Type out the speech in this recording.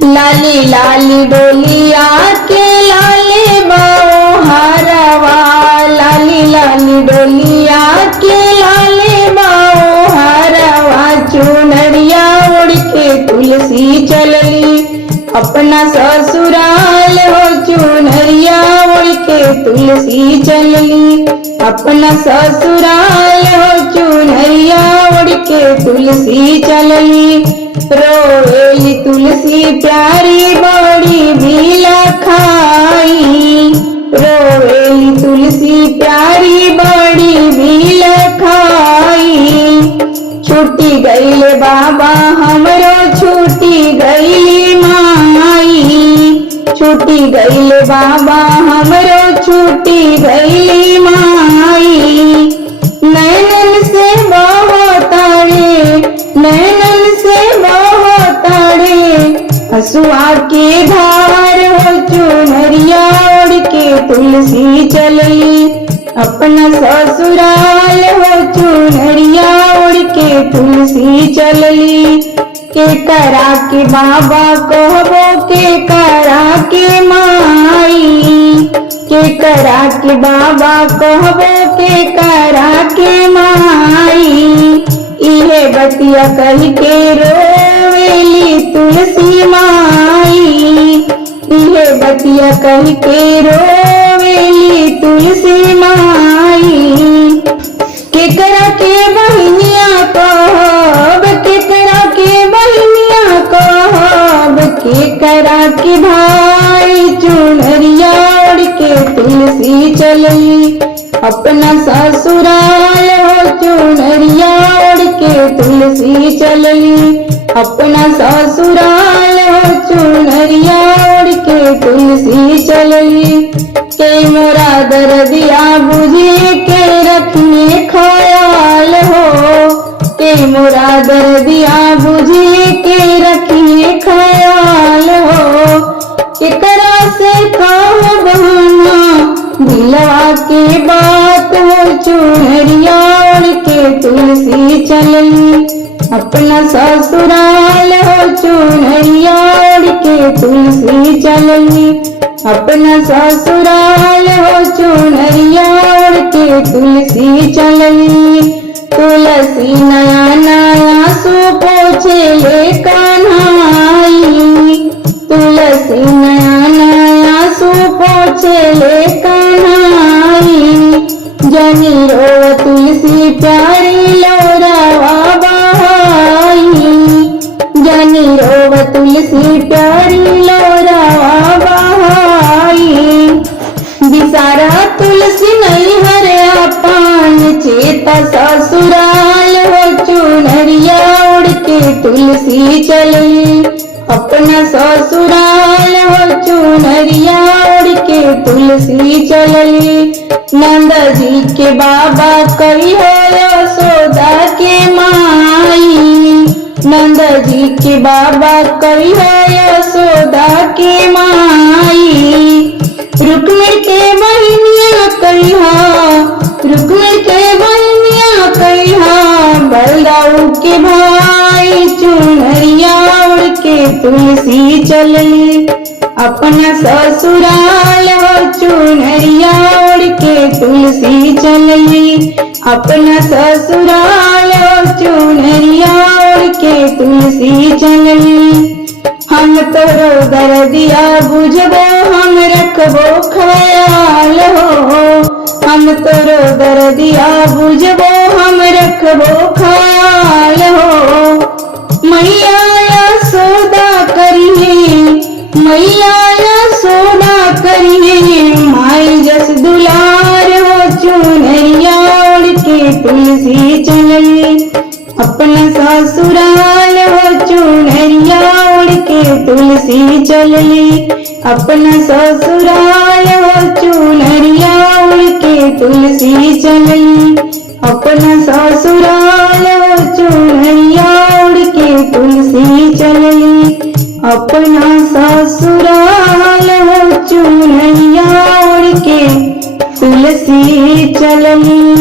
लाली लाली डोलिया के लाले बाओ हारवा, लाली लाली डोलिया के लाले बाओ हारवा। चुनरिया उड़ के तुलसी चलली अपना ससुराल हो, चुनरिया उड़ के तुलसी चलली अपना ससुराल हो, चुनरिया उड़ के तुलसी चलली। रोएली तुलसी प्यारी बड़ी भीला खाई, रोएली तुलसी प्यारी बड़ी भीला खाई। छूटी गईले बाबा हमरो छूटी गईली माई, छूटी गईले बाबा हमरो छूटी गईली माई। नैनन से बहतारे, नैनन से बहतारे हसुआ के धार हो, चुनरिया उड़ के तुलसी चलली अपना ससुराल हो, चुनरिया उड़ के तुलसी चलली। के करा के बाबा कहबो के करा के माई, के करा के बाबा कहबो के करा के माई। इहे बतिया कही के रोवेली तुलसी माई, इहे बतिया कही के रोवेली तुलसी माई। केकरा के बहिनिया कहब, केकरा के बहिनिया कहब, केकरा के भाई। चुनरिया उड़ के तुलसी चलली अपना ससुराल हो, चुनरिया उड़ के तुलसी चलली अपना ससुराल हो, चुनरिया उड़ के तुलसी चलली। के मोरा दर्दिया बुझे के रखिए ख्याल हो, के मोरा दर्दिया बुझे के रखिए ख्याल हो। केकरा से कहो बहाना दिलवा के बात हो, चुनरिया उड़ के तुलसी चलली अपना ससुराल हो, चुनरिया उड़ के तुलसी चलली अपना ससुराल हो, चुनरिया उड़ के तुलसी चलली। तुलसी नया नया सो पोछे ले कन्हाई, तुलसी नया नया सो पोछे ले कन्हाई। जनी रो तुलसी प्यारी लोरावा बहाई, जनी रो तुलसी प्यारी लोरावा बहाई। बिसारा तुलसी नहीं हरे पान चेता ससुराल हो, चुनरिया उड़ के तुलसी चलली अपना ससुराल हो, चुनरिया उड़ के तुलसी चलली। नंद जी के बाबा कही हो यशोदा के माई, नंद जी के बाबा कही हो यशोदा के माई। रुक्मिणी के बहनिया कहिया, रुक्मिणी के बहनिया कहिया बलदाऊ के भाई। चुनरिया उड़ के तुलसी चलली अपना ससुराल हो, चुनरिया उड़ के तुलसी चलली अपना ससुराल हो, चुनरिया उड़ के तुलसी चलली। हम तोरो दर्दिया बुझबो हम रखबो ख्याल हो, हम तोरो दर्दिया बुझबो हम रखबो ख्याल हो। मैया यशोदा करिए, मैया यशोदा करिए माई जस दुलार हो, चुनरिया उड़ के तुलसी चलली अपना ससुराल हो, चुनरिया उड़ के तुलसी चलली अपना ससुराल हो, चुनरिया उड़ के तुलसी चलली अपना ससुराल हो, चुनरिया उड़ के तुलसी चलली अपना ससुराल हो, चुनरिया उड़ के तुलसी चलली।